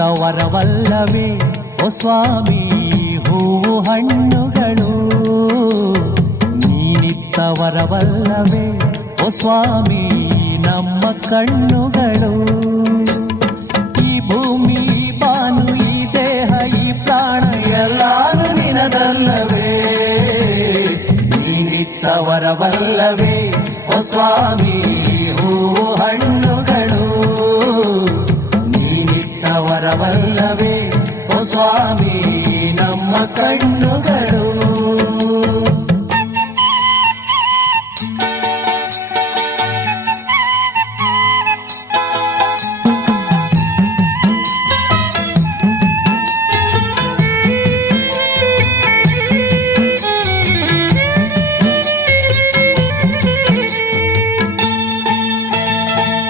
ವರವಲ್ಲವೇ ಓ ಸ್ವಾಮಿ ಹೂವು ಹಣ್ಣುಗಳು ನೀನಿತ್ತ ವರವಲ್ಲವೇ ಓ ಸ್ವಾಮಿ ನಮ್ಮ ಕಣ್ಣುಗಳು ಈ ಭೂಮಿ ಬಾನು ಈ ದೇಹ ಈ ಪ್ರಾಣ ಎಲ್ಲಾನು ನಿನದಲ್ಲವೇ ನೀನಿತ್ತ ವರವಲ್ಲವೇ ಓ ಸ್ವಾಮಿ ಹೂವು ಹಣ್ಣುಗಳು ವರವಲ್ಲವೇ ಓ ಸ್ವಾಮಿ ನಮ್ಮ ಕಣ್ಣು